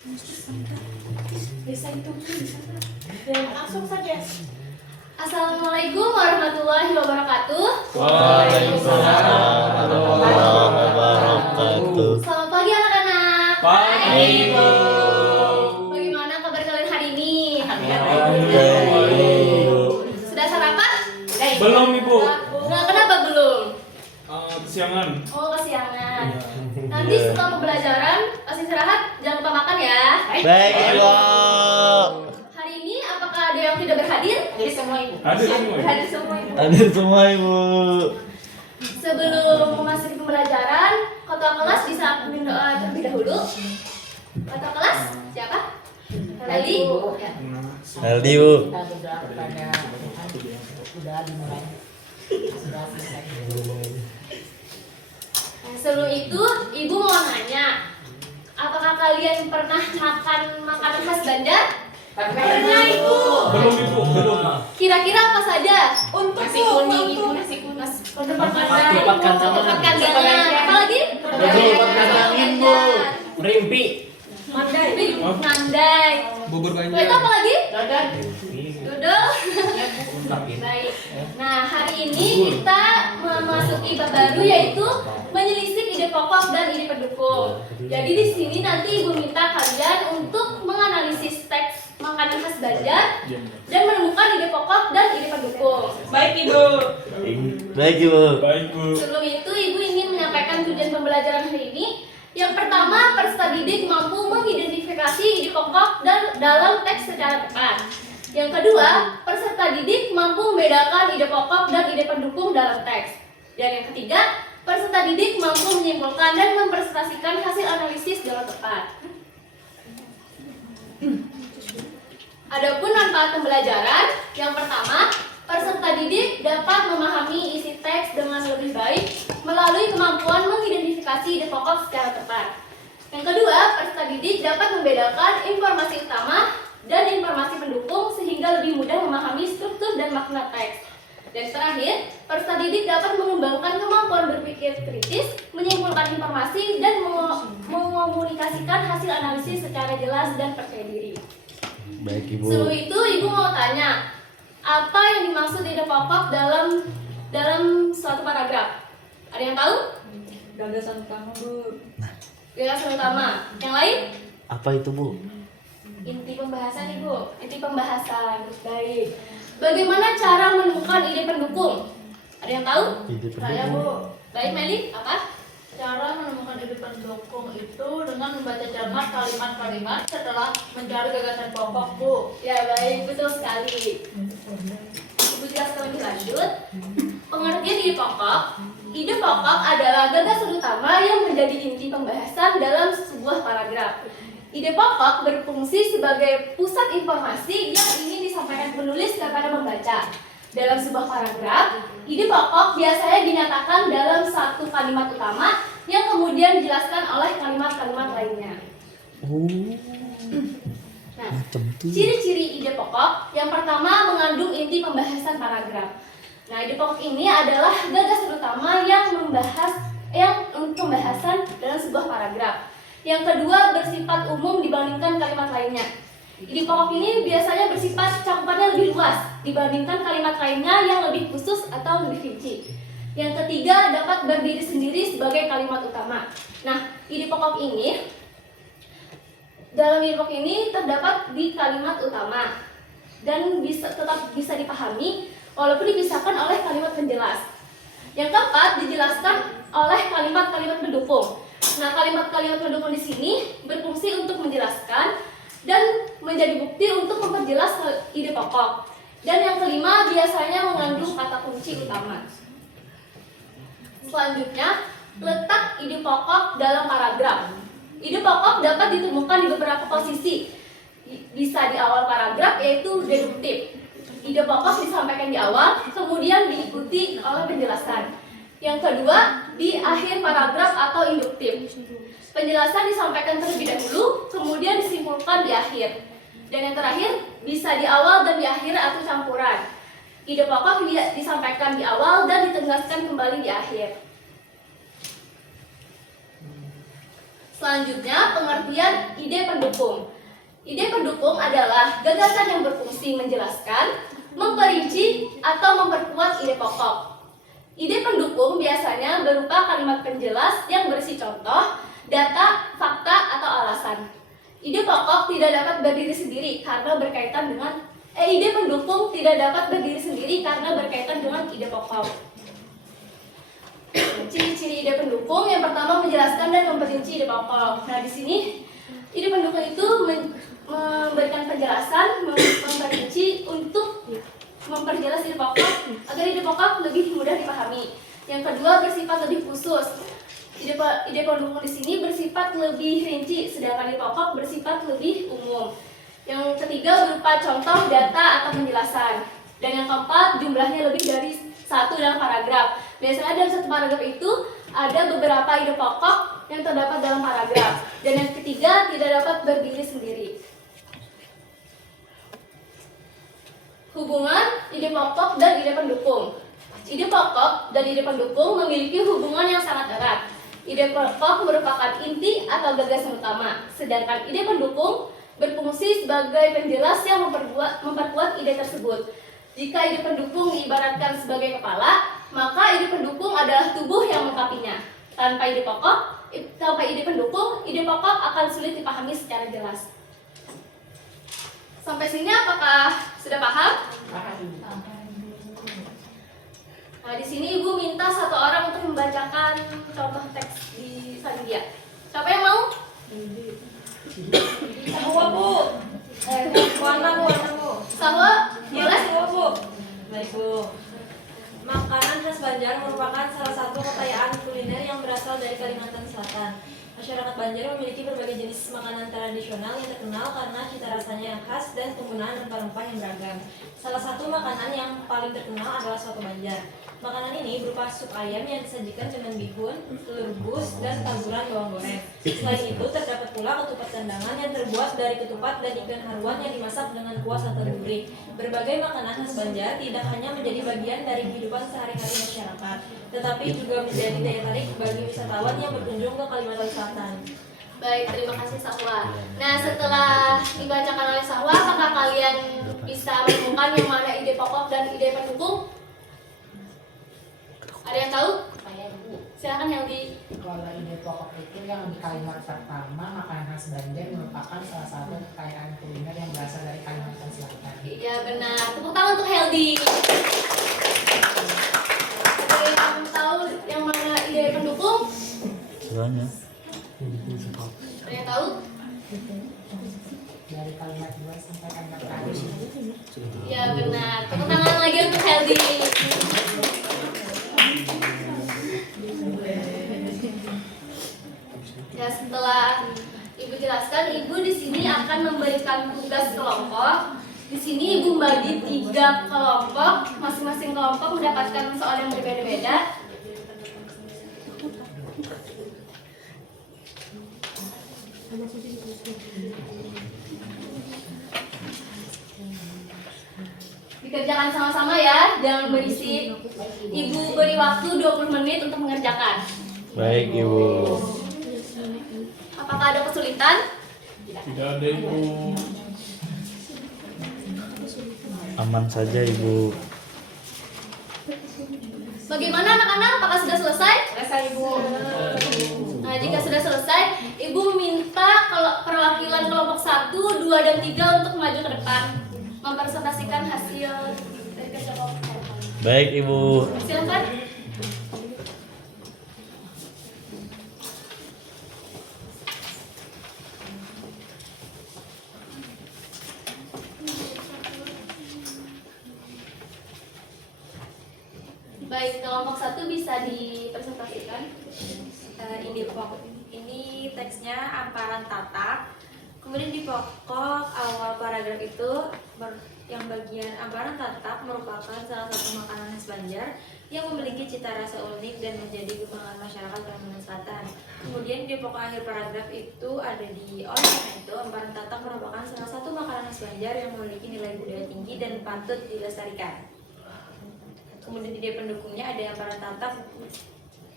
Bisa itu bisa. Langsung saja. Assalamualaikum warahmatullahi wabarakatuh. Waalaikumsalam warahmatullahi wabarakatuh. Selamat pagi anak-anak. Pagi, Bu. Bagaimana kabar kalian hari ini? Baik. Sudah sarapan? Belum, Ibu. Nah, kenapa belum? Kesiangan. Oh, kesiangan. Nanti setelah pembelajaran pas istirahat jangan lupa makan ya. Baik, Ibu. Hari ini apakah ada yang tidak berhadir? Jadi semua ibu. Ada semua. ya? Berhadir semua ibu. Hadir semua, Ibu. Sebelum memasuki pembelajaran, ketua kelas bisa pimpin doa terlebih dahulu. Ketua kelas siapa? Lali. Ya. Aldi, Bu. Kita berdoa kepada Tuhan. Sudah dimulai. Sudah selesai. Nah, sebelum itu, ibu mau nanya, apakah kalian pernah makan makanan khas Bandar? Pernah ibu. Belum, Ibu. Belum. Kira-kira apa saja? Untuk nasi kuning ibu, nasi kuning. Ketupat Ketupat kandangan. kandangan. Apa lagi? Ketupat kandangan, Bu. Rimpi. Mandai. Bubur Itu apa lagi? Dadah. Dodol. Baik. Nah, hari ini kita memasuki bab baru yaitu menyelisik ide pokok dan ide pendukung. Jadi di sini nanti ibu minta kalian untuk menganalisis teks makanan khas Banjar dan menemukan ide pokok dan ide pendukung. Baik ibu. Baik, Ibu. Baik, Bu. Sebelum itu, ibu ingin menyampaikan tujuan pembelajaran hari ini. Yang pertama, peserta didik mampu mengidentifikasi ide pokok dan dalam teks secara tepat. Yang kedua, peserta didik mampu membedakan ide pokok dan ide pendukung dalam teks. Dan yang ketiga, peserta didik mampu menyimpulkan dan mempresentasikan hasil analisis dengan tepat. Adapun manfaat pembelajaran, yang pertama, peserta didik dapat memahami isi teks dengan lebih baik melalui kemampuan mengidentifikasi ide pokok secara tepat. Yang kedua, peserta didik dapat membedakan informasi utama dan informasi pendukung sehingga lebih mudah memahami struktur dan makna teks. Dan terakhir, peserta didik dapat mengembangkan kemampuan berpikir kritis, menyimpulkan informasi, dan mengomunikasikan hasil analisis secara jelas dan percaya diri. Baik, Ibu. Sebelum itu, ibu mau tanya, apa yang dimaksud ide pokok dalam suatu paragraf? Ada yang tahu? Gagasan utama bu. Gagasan utama. Yang lain? Apa itu, Bu? Inti pembahasan, Ibu. Inti pembahasan. Baik. Bagaimana cara menemukan ide pendukung? Ada yang tahu? Ide Saya pendukung. bu. Baik, Meli. Apa? Cara menemukan ide pendukung itu dengan membaca cermat kalimat-kalimat setelah mencari gagasan pokok bu. Ya, baik. Betul sekali. Ibu jelaskan lebih lanjut. Pengertian ide pokok. Ide pokok adalah gagasan utama yang menjadi inti pembahasan dalam sebuah paragraf. Ide pokok berfungsi sebagai pusat informasi yang ingin disampaikan penulis kepada pembaca. Dalam sebuah paragraf, ide pokok biasanya dinyatakan dalam satu kalimat utama yang kemudian dijelaskan oleh kalimat-kalimat lainnya. Oh, Nah, macam itu. ciri-ciri ide pokok yang pertama mengandung inti pembahasan paragraf. Nah, ide pokok ini adalah gagasan utama yang pembahasan dalam sebuah paragraf. Yang kedua, bersifat umum dibandingkan kalimat lainnya. Ide pokok ini biasanya bersifat cakupannya lebih luas dibandingkan kalimat lainnya yang lebih khusus atau lebih rinci. Yang ketiga, dapat berdiri sendiri sebagai kalimat utama. Nah, ide pokok ini dalam ide pokok ini terdapat di kalimat utama dan tetap bisa dipahami walaupun dipisahkan oleh kalimat penjelas. Yang keempat, dijelaskan oleh kalimat-kalimat pendukung. Nah, kalimat-kalimat pendukung di sini berfungsi untuk menjelaskan dan menjadi bukti untuk memperjelas ide pokok. Dan yang kelima, biasanya mengandung kata kunci utama. Selanjutnya, letak ide pokok dalam paragraf. Ide pokok dapat ditemukan di beberapa posisi. Bisa di awal paragraf, yaitu deduktif. Ide pokok disampaikan di awal, kemudian diikuti oleh penjelasan. Yang kedua, di akhir paragraf atau induktif. Penjelasan disampaikan terlebih dahulu, kemudian disimpulkan di akhir. Dan yang terakhir, bisa di awal dan di akhir atau campuran. Ide pokok disampaikan di awal dan ditegaskan kembali di akhir. Selanjutnya, pengertian ide pendukung. Ide pendukung adalah gagasan yang berfungsi menjelaskan, memperinci, atau memperkuat ide pokok. Ide pendukung biasanya berupa kalimat penjelas yang berisi contoh, data, fakta, atau alasan. Ide pokok tidak dapat berdiri sendiri karena berkaitan dengan ide pendukung tidak dapat berdiri sendiri karena berkaitan dengan ide pokok. Ciri-ciri ide pendukung yang pertama menjelaskan dan memperinci ide pokok. Nah, di sini ide pendukung itu memberikan penjelasan, memperinci untuk memperjelas ide pokok agar ide pokok lebih mudah dipahami. Yang kedua bersifat lebih khusus. Ide pendukung di sini bersifat lebih rinci, sedangkan ide pokok bersifat lebih umum. Yang ketiga berupa contoh, data, atau penjelasan. Dan yang keempat jumlahnya lebih dari satu dalam paragraf. Biasanya dalam satu paragraf itu ada beberapa ide pokok yang terdapat dalam paragraf. Dan yang ketiga tidak dapat berdiri sendiri. Hubungan ide pokok dan ide pendukung. Ide pokok dan ide pendukung memiliki hubungan yang sangat erat. Ide pokok merupakan inti atau gagasan utama, sedangkan ide pendukung berfungsi sebagai penjelas yang memperkuat ide tersebut. Jika ide pendukung diibaratkan sebagai kepala, maka ide pendukung adalah tubuh yang melengkapinya. Tanpa ide pendukung, ide pokok akan sulit dipahami secara jelas. Sampai sini apakah sudah paham? Nah, di sini Ibu minta satu orang untuk membacakan contoh teks di Sandia. Siapa yang mau? Sahwa Bu. Warna Bu. Sahwa, boleh? Bu. Baik Bu. Makanan khas Banjar merupakan salah satu kekayaan kuliner yang berasal dari Kalimantan Selatan. Masyarakat Banjar memiliki berbagai jenis makanan tradisional yang terkenal karena cita rasanya yang khas dan penggunaan rempah-rempah yang beragam. Salah satu makanan yang paling terkenal adalah soto Banjar. Makanan ini berupa sup ayam yang disajikan dengan bihun, telur rebus, dan taburan bawang goreng. Selain itu, terdapat pula ketupat tendangan yang terbuat dari ketupat dan ikan haruan yang dimasak dengan kuah atau gurih. Berbagai makanan khas Banjar tidak hanya menjadi bagian dari kehidupan sehari-hari masyarakat, tetapi juga menjadi daya tarik bagi wisatawan yang berkunjung ke Kalimantan Selatan. Baik, terima kasih Sahwa. Nah, setelah dibacakan oleh Sahwa, apakah kalian bisa menemukan yang mana ide pokok dan ide pendukung? Ada yang tahu? Saya Bu, Silakan Heldi. kalau ide pokok itu yang di kalimat pertama, makanan khas Banjar merupakan salah satu kekayaan kuliner yang berasal dari Kalimantan Selatan. Iya benar. Tepuk tangan untuk Heldi. Ada yang tahu yang mana ide pendukung? Soalnya. Ada yang tahu? Dari kalimat 2 sampai kalimat terakhir. Iya benar. Tepuk tangan lagi untuk Heldi. Ya, setelah Ibu jelaskan, Ibu di sini akan memberikan tugas kelompok. Di sini Ibu membagi 3 kelompok, masing-masing kelompok mendapatkan soal yang berbeda-beda. Dikerjakan sama-sama ya, jangan berisik. Ibu beri waktu 20 menit untuk mengerjakan. Baik Ibu. Apakah ada kesulitan? Tidak ada Ibu. Aman saja Ibu. Bagaimana anak-anak? Apakah sudah selesai? Selesai Ibu. Nah, jika sudah selesai, Ibu meminta kalau perwakilan kelompok 1, 2, dan 3 untuk maju ke depan mempresentasikan hasil dari kerja kelompok. Baik Ibu. Silakan. Baik, kelompok 1 bisa dipresentasikan. Ini teksnya hamparan tatak. Kemudian di pokok awal paragraf itu yang bagian hamparan tatak merupakan salah satu makanan khas Banjar yang memiliki cita rasa unik dan menjadi kebanggaan masyarakat Kalimantan Selatan. Kemudian di pokok akhir paragraf itu ada di oleh karena itu hamparan tatak merupakan salah satu makanan khas Banjar yang memiliki nilai budaya tinggi dan patut dilestarikan. Kemudian di pendukungnya ada hamparan tatak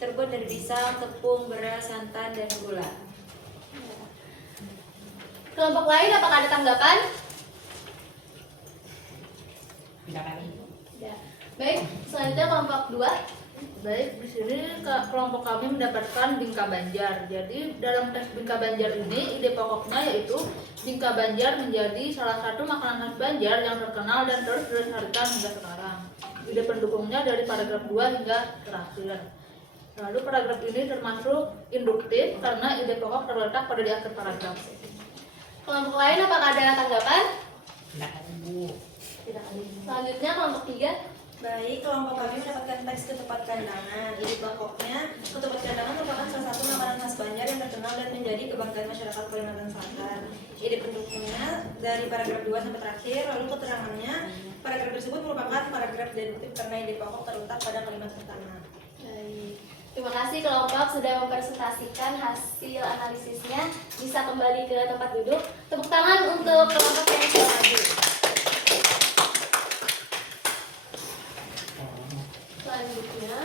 terbuat dari pisang, tepung, beras, santan, dan gula. Kelompok lain apakah ada tanggapan? Silakan Ibu. Tidak. Baik, selanjutnya kelompok 2. Baik, di sini kelompok kami mendapatkan bingka Banjar. Jadi dalam teks bingka Banjar ini ide pokoknya yaitu bingka Banjar menjadi salah satu makanan khas Banjar yang terkenal dan terus dilestarikan hingga sekarang. Ide pendukungnya dari paragraf 2 hingga terakhir. Lalu paragraf ini termasuk induktif karena ide pokok terletak pada di akhir paragraf. Kelompok lain apakah ada tanggapan? Silakan Ibu. Tidak. Selanjutnya kelompok 3. Baik, kelompok kami mendapatkan teks ketupat kandangan. Ide pokoknya, ketupat kandangan merupakan salah satu makanan khas Banjar yang terkenal dan menjadi kebanggaan masyarakat Kalimantan Selatan. Ide pendukungnya dari paragraf 2 sampai terakhir, lalu keterangannya, paragraf tersebut merupakan paragraf deduktif karena ide pokok terletak pada kalimat pertama. Baik. Terima kasih kelompok sudah mempresentasikan hasil analisisnya. Bisa kembali ke tempat duduk. Tepuk tangan untuk kelompok yang sudah maju. Selanjutnya,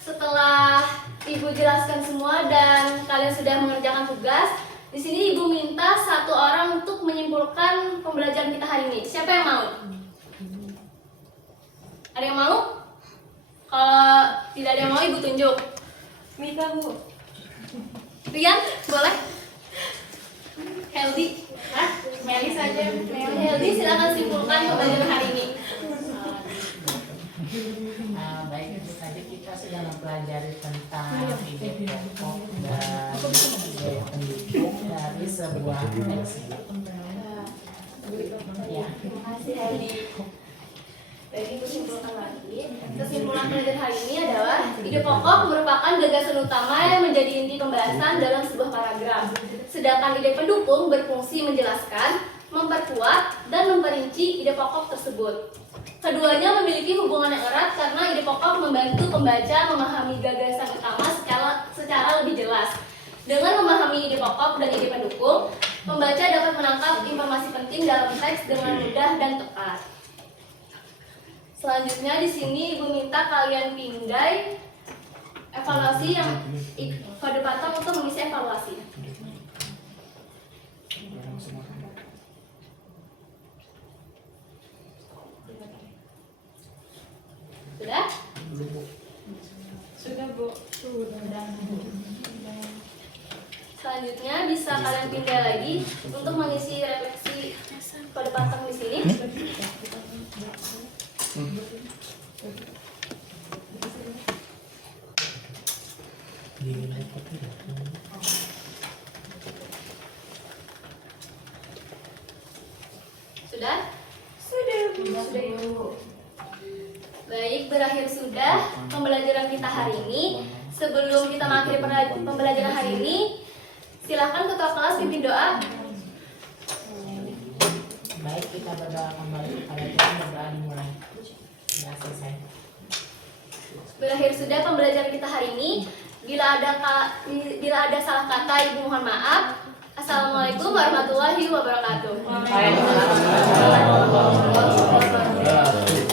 setelah Ibu jelaskan semua dan kalian sudah mengerjakan tugas, di sini Ibu minta satu orang untuk menyimpulkan pembelajaran kita hari ini. Siapa yang mau? Ada yang mau? Kalau tidak ada yang mau, Ibu tunjuk. Mika, Bu. Rian, boleh? Heldi? Hah? Meli saja. Heldi, silakan simpulkan pembelajaran hari ini. Baik, itu tadi kita sudah mempelajari tentang ide pokok dan ide pendukung dari sebuah teks. Ya. Terima kasih Heldi. Baik, Ibu simpulkan lagi. Kesimpulan pelajaran hari ini adalah ide pokok merupakan gagasan utama yang menjadi inti pembahasan dalam sebuah paragraf. Sedangkan ide pendukung berfungsi menjelaskan, memperkuat, dan memperinci ide pokok tersebut. Keduanya memiliki hubungan yang erat karena ide pokok membantu pembaca memahami gagasan utama secara lebih jelas. Dengan memahami ide pokok dan ide pendukung, pembaca dapat menangkap informasi penting dalam teks dengan mudah dan tepat. Selanjutnya di sini Ibu minta kalian pindai evaluasi yang kode patang untuk mengisi evaluasi. Sudah? Sudah, Bu. Selanjutnya bisa kalian pindah lagi untuk mengisi refleksi kode patang di sini. Sudah? Sudah, Bu. Sudah, Ibu. Baik, berakhir sudah pembelajaran kita hari ini. Sebelum kita mengakhiri pembelajaran hari ini, silakan ketua kelas pimpin doa. Baik, kita berdoa kembali kepada Tuhan, berdoa dimulai. Ya, selesai. Berakhir sudah pembelajaran kita hari ini. Bila ada salah kata, Ibu mohon maaf. Assalamualaikum warahmatullahi wabarakatuh. Waalaikumsalam.